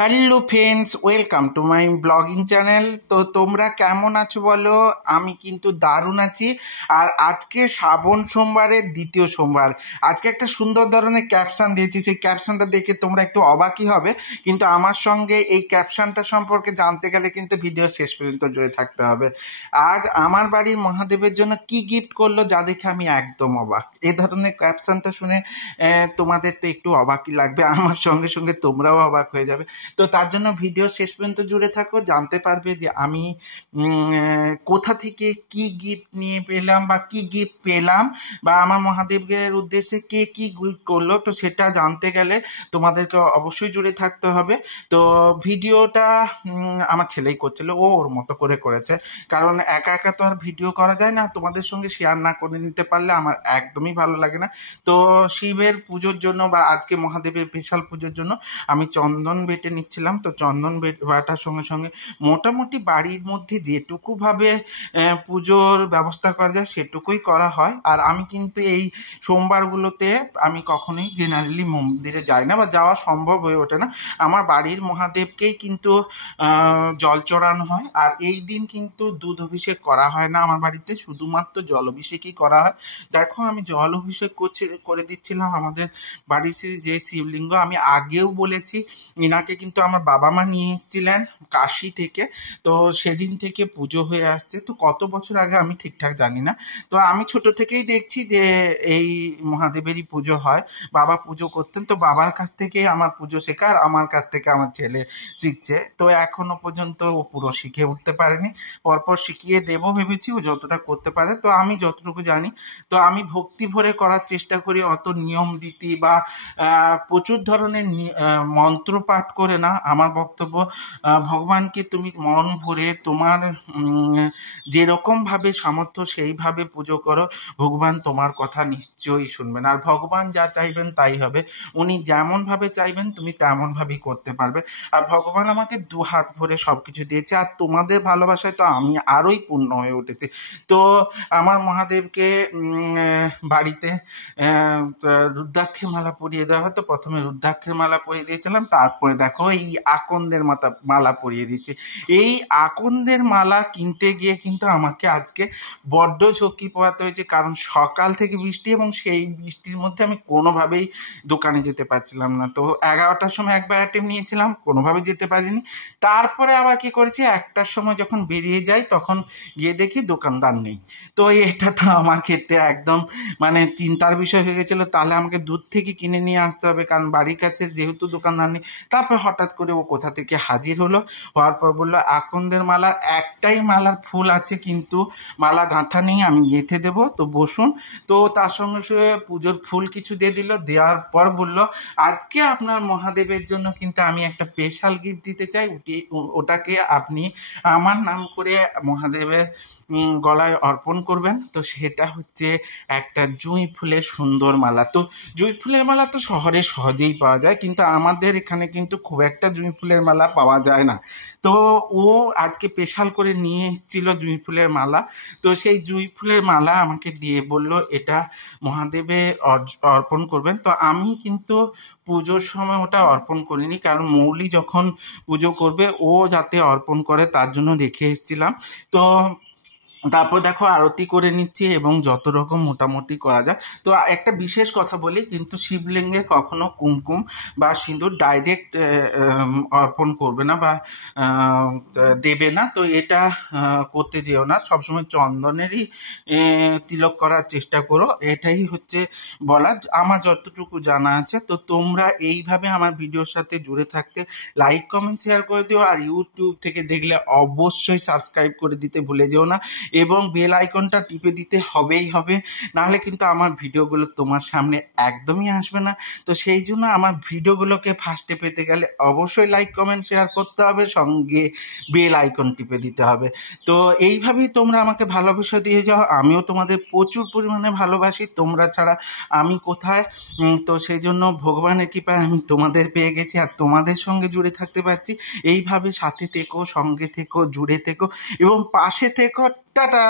Hello friends, welcome to my blogging channel. তো তোমরা কেমন আছো বলো? আমি কিন্তু দারুণ আছি। আর আজকে শ্রাবণ সোমবারের দ্বিতীয় সোমবার। আজকে একটা সুন্দর ধরনের ক্যাপশন দিয়েছি, সেই ক্যাপশনটা দেখে তোমরা একটু অবাকই হবে, কিন্তু আমার সঙ্গে এই ক্যাপশনটা সম্পর্কে জানতে গেলে কিন্তু ভিডিও শেষ পর্যন্ত জুড়ে থাকতে হবে। আজ আমার বাড়ির মহাদেবের জন্য কি গিফট করলো যা দেখে আমি একদম অবাক। এই ধরনের ক্যাপশনটা শুনে তোমাদের তো একটু অবাকই লাগবে, আমার সঙ্গে সঙ্গে তোমরাও অবাক হয়ে যাবে। তো তার জন্য ভিডিও শেষ পর্যন্ত জুড়ে থাকো, জানতে পারবে যে আমি কোথা থেকে কি গিফট নিয়ে পেলাম বা কি গিফট পেলাম, বা আমার মহাদেবের উদ্দেশ্যে কে কি গিফট করলো। তো সেটা জানতে গেলে তোমাদেরকে অবশ্যই জুড়ে থাকতে হবে। তো ভিডিওটা আমার ছেলেই করছিল, ও ওর মতো করে করেছে, কারণ একা একা তো আর ভিডিও করা যায় না, তোমাদের সঙ্গে শেয়ার না করে নিতে পারলে আমার একদমই ভালো লাগে না। তো শিবের পুজোর জন্য বা আজকে মহাদেবের স্পেশাল পুজোর জন্য আমি চন্দন বেটে নিচ্ছিলাম। তো চন্দন বাটার সঙ্গে সঙ্গে মোটামুটি বাড়ির মধ্যে যেটুকুভাবে পুজোর ব্যবস্থা করা যায় সেটুকুই করা হয়। আর আমি কিন্তু এই সোমবারগুলোতে আমি কখনোই জেনারেলি মন্দিরে যাই না বা যাওয়া সম্ভব হয়ে ওঠে না। আমার বাড়ির মহাদেবকেই কিন্তু জল চড়ানো হয়। আর এই দিন কিন্তু দুধ অভিষেক করা হয় না আমার বাড়িতে, শুধুমাত্র জল অভিষেকই করা হয়। দেখো আমি জল অভিষেক করে দিচ্ছিলাম আমাদের বাড়ির যে শিবলিঙ্গ, আমি আগেও বলেছি ইনাকে কিন্তু আমার বাবা মা নিয়ে এসেছিলেন কাশি থেকে। তো সেদিন থেকে পুজো হয়ে আসছে, তো কত বছর আগে আমি ঠিকঠাক জানি না। তো আমি ছোট থেকেই দেখছি যে এই মহাদেবেরই পুজো হয়, বাবা পুজো করতেন। তো বাবার কাছ থেকে আমার পুজো শেখা, আর আমার কাছ থেকে আমার ছেলে শিখছে। তো এখনো পর্যন্ত ও পুরো শিখে উঠতে পারেনি, পরপর শিখিয়ে দেবো ভেবেছি ও যতটা করতে পারে। তো আমি যতটুকু জানি, তো আমি ভক্তি ভরে করার চেষ্টা করি, অত নিয়ম রীতি বা প্রচুর ধরনের মন্ত্র পাঠ করে না। আমার বক্তব্য, ভগবানকে তুমি মন ভরে তোমার যেরকমভাবে সামর্থ্য সেইভাবে পুজো করো, ভগবান তোমার কথা নিশ্চয়ই শুনবেন। আর ভগবান যা চাইবেন তাই হবে, উনি যেমনভাবে চাইবেন তুমি তেমনভাবেই করতে পারবে। আর ভগবান আমাকে দু হাত ভরে সব কিছু দিয়েছে, আর তোমাদের ভালোবাসায় তো আমি আরোই পূর্ণ হয়ে উঠেছি। তো আমার মহাদেবকে বাড়িতে রুদ্রাক্ষের মালা পরিয়ে দেওয়া হয়। তো প্রথমে রুদ্রাক্ষের মালা পরিয়ে দিয়েছিলাম, তারপরে দেখো এই আকন্দের মালা পরিয়ে দিচ্ছি। এই আকন্দের মালা কিনতে গিয়ে কিন্তু আমাকে আজকে বড্ড ঝক্কি পোহাতে হয়েছে, কারণ সকাল থেকে বৃষ্টি, এবং সেই বৃষ্টির মধ্যে আমি কোনোভাবেই দোকানে যেতে পারছিলাম না। তো 11টার সময় একবার অ্যাটেম্প নিয়েছিলাম, কোনোভাবেই যেতে পারিনি। তারপরে আবার কি করেছি, 1টার সময় যখন বেরিয়ে যাই তখন গিয়ে দেখি দোকানদার নেই। তো এটা তো আমার ক্ষেত্রে একদম মানে চিন্তার বিষয় হয়ে গেছিলো, তাহলে আমাকে দুধ থেকে কিনে নিয়ে আসতে হবে, কারণ বাড়ির কাছে যেহেতু দোকানদার নেই। তারপর হঠাৎ করে ও কোথা থেকে হাজির হলো, হওয়ার পর বললো আকন্দের মালার একটাই মালার ফুল আছে, কিন্তু মালা গাঁথা নেই, আমি গেঁথে দেবো, তো বসুন। তো তার সঙ্গে সঙ্গে পুজোর ফুল কিছু দিয়ে দিল, দেওয়ার পর বললো আজকে আপনার মহাদেবের জন্য কিন্তু আমি একটা স্পেশাল গিফট দিতে চাই, ওটাকে আপনি আমার নাম করে মহাদেবের গলায় অর্পণ করবেন। তো সেটা হচ্ছে একটা জুঁই ফুলের সুন্দর মালা। তো জুঁই ফুলের মালা তো শহরে সহজেই পাওয়া যায়, কিন্তু আমাদের এখানে কিন্তু খুব একটা জুঁই ফুলের মালা পাওয়া যায় না। তো ও আজকে স্পেশাল করে নিয়ে এসেছিল জুঁই ফুলের মালা। তো সেই জুঁই ফুলের মালা আমাকে দিয়ে বলল এটা মহাদেবে অর্পণ করবেন। তো আমি কিন্তু পুজোর সময় ওটা অর্পণ করিনি, কারণ মৌলি যখন পুজো করবে ও যাতে অর্পণ করে তার জন্য রেখে এসেছিলাম। তো তারপর দেখো আরতি করে নিচ্ছি এবং যত রকম মোটামুটি করা যায়। তো একটা বিশেষ কথা বলি, কিন্তু শিবলিঙ্গে কখনো কুমকুম বা সিঁদুর ডাইরেক্ট অর্পণ করবে না বা দেবে না। তো এটা করতে যেও না, সবসময় চন্দনেরই তিলক করার চেষ্টা করো, এটাই হচ্ছে বলা আমার যতটুকু জানা আছে। তো তোমরা এইভাবে আমার ভিডিওর সাথে জুড়ে থাকতে লাইক কমেন্ট শেয়ার করে দিও। আর ইউটিউব থেকে দেখলে অবশ্যই সাবস্ক্রাইব করে দিতে ভুলে যেও না, এবং বেল আইকনটা টিপে দিতে হবেই হবে, নাহলে কিন্তু আমার ভিডিওগুলো তোমার সামনে একদমই আসবে না। তো সেই জন্য আমার ভিডিওগুলোকে ফার্স্টে পেতে গেলে অবশ্যই লাইক কমেন্ট শেয়ার করতে হবে, সঙ্গে বেল আইকন টিপে দিতে হবে। তো এইভাবেই তোমরা আমাকে ভালোবাসা দিয়ে যাও, আমিও তোমাদের প্রচুর পরিমাণে ভালোবাসি, তোমরা ছাড়া আমি কোথায়। তো সেই জন্য ভগবানের কৃপায় আমি তোমাদের পেয়ে গেছি, আর তোমাদের সঙ্গে জুড়ে থাকতে পারছি। এইভাবে সাথে থেকো, সঙ্গে থেকো, জুড়ে থেকো এবং পাশে থেকো। টাটা।